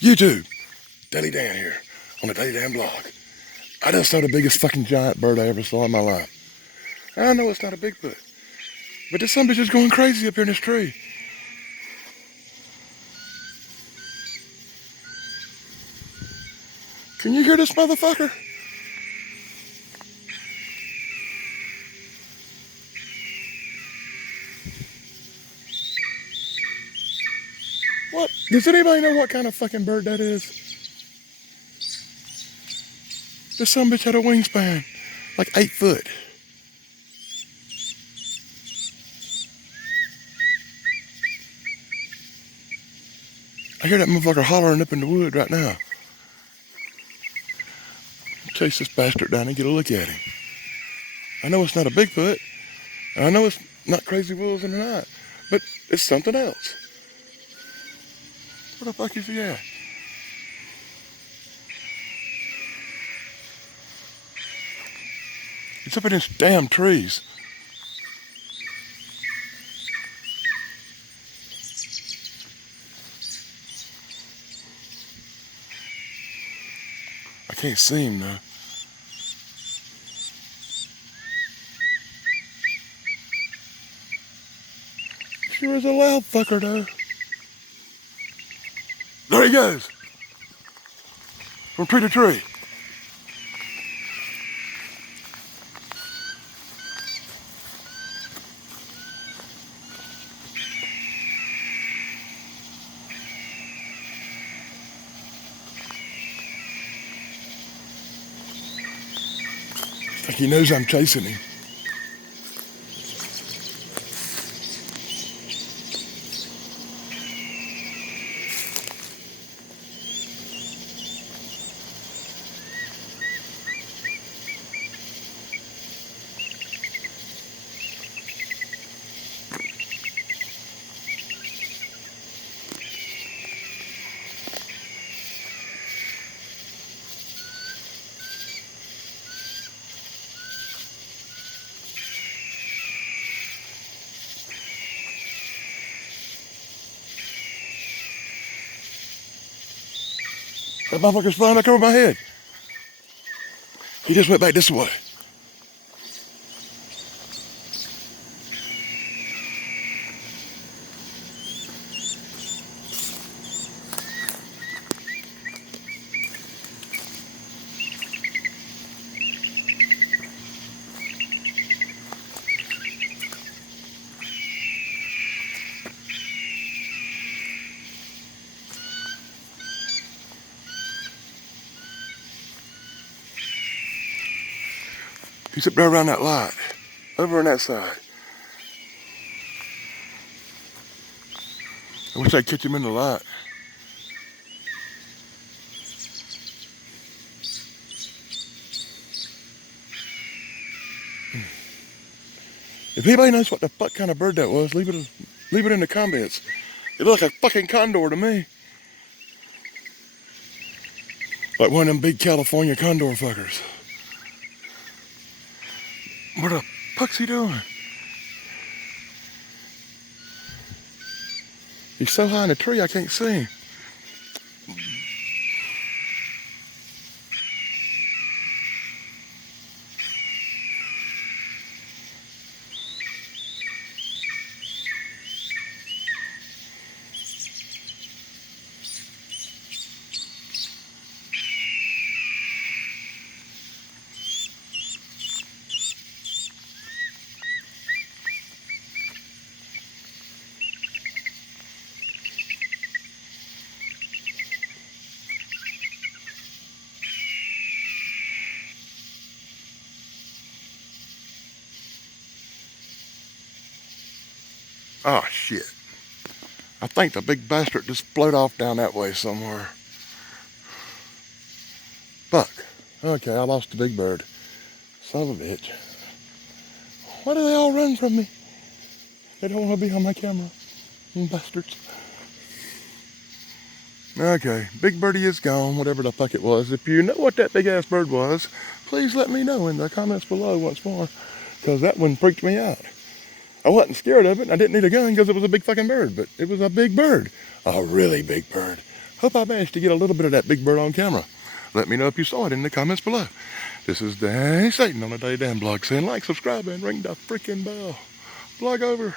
YouTube, Daily Dan here on the Daily Dan blog. I just saw the biggest fucking giant bird I ever saw in my life. I know it's not a Bigfoot, but this son bitch is going crazy up here in this tree. Can you hear this motherfucker? What? Does anybody know what kind of fucking bird that is? This son bitch had a wingspan, like 8 foot. I hear that motherfucker hollering up in the wood right now. Chase this bastard down and get a look at him. I know it's not a Bigfoot, and I know it's not crazy wolves in the night, but it's something else. Where the fuck is he at? It's up in these damn trees. I can't see him though. Sure is a loud fucker though. There he goes. From tree to tree. It's like he knows I'm chasing him. That motherfucker's flying back over my head. He just went back this way. He's up there around that light. Over on that side. I wish I'd catch him in the light. If anybody knows what the fuck kind of bird that was, leave it in the comments. It looked like a fucking condor to me. Like one of them big California condor fuckers. What the fuck's he doing? He's so high in the tree I can't see him. Oh shit. I think the big bastard just floated off down that way somewhere. Fuck. Okay, I lost the big bird. Son of a bitch. Why do they all run from me? They don't want to be on my camera. Bastards. Okay, big birdie is gone, whatever the fuck it was. If you know what that big ass bird was, please let me know in the comments below once more. Because that one freaked me out. I wasn't scared of it, and I didn't need a gun because it was a big fucking bird, but it was a big bird. A really big bird. Hope I managed to get a little bit of that big bird on camera. Let me know if you saw it in the comments below. This is Danny Satan on the Daily Dan Blog saying like, subscribe, and ring the freaking bell. Blog over.